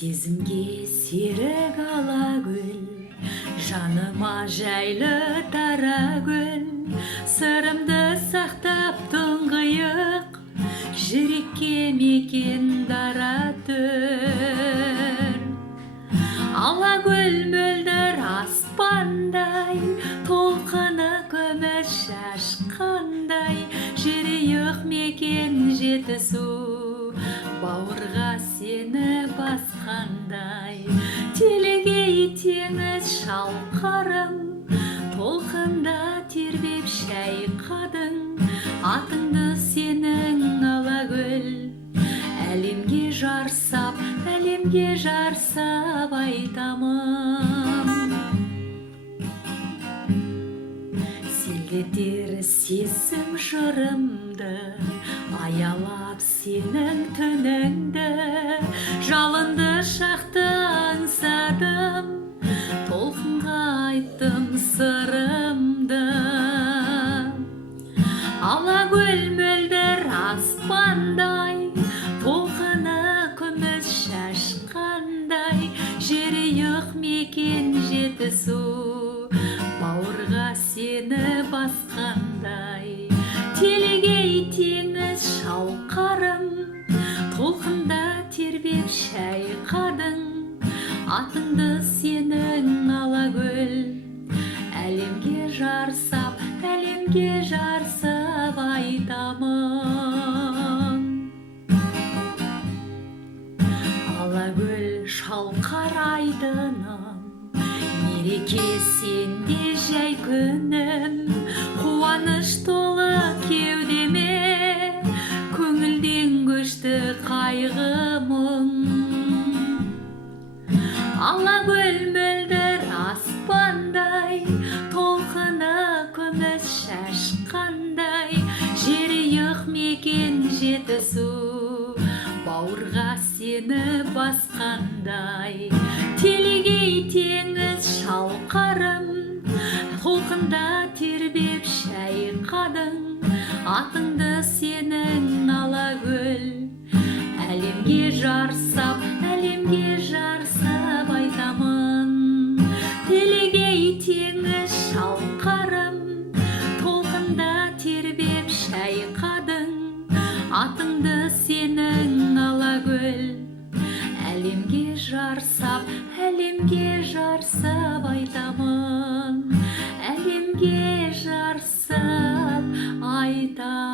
Сезімге серік ала гүл, жаныма жайлы тара гүл, сырымды сақтап тұңғиық, жүрекке мекен дара түн. Ала гүл мөлдір аспандай, толқыны күміс шашқандай, жүрейік мекен жетісу, бауырға сені басқандай. Телегей теңіз шалқарым, толқында тербеп шайқадың, атыңды сенің ала гүл, әлемге жарсап айтамын. Селдетер сезім жырымды, аялап сенің түніңді, жалынды шақты аңсадым, толқынға айттым сырымды. Ала гүл мөлдір аспандай, толқыны күміс шашқандай, жүрейік мекен жетісу, бауырға сені басқандай. Телегей теңіз шалқарым, толқында тербеп шайқадың, атыңды сенің ала гүл, әлемге жарсап айтамын. Ала гүл шалқар айдыным, мереке сенде жай күнім, қуаныш толы кеудеме, көңілден көшті қайғы мұң. Ала гүл мөлдір аспандай, толқыны күміс шашқандай, жүрейік мекен жетісу, бауырға сені басқандай. Телегей теңіз шалқарым, толқында тербеп шайқадың, атыңды сенің ала гүл, әлемге жарсап айтамын. Телегей теңіз шалқарым, толқында тербеп шайқадың, атыңды сенің ала гүл, әлемге жарсап айтамын. Әлемге жарсап айтамын.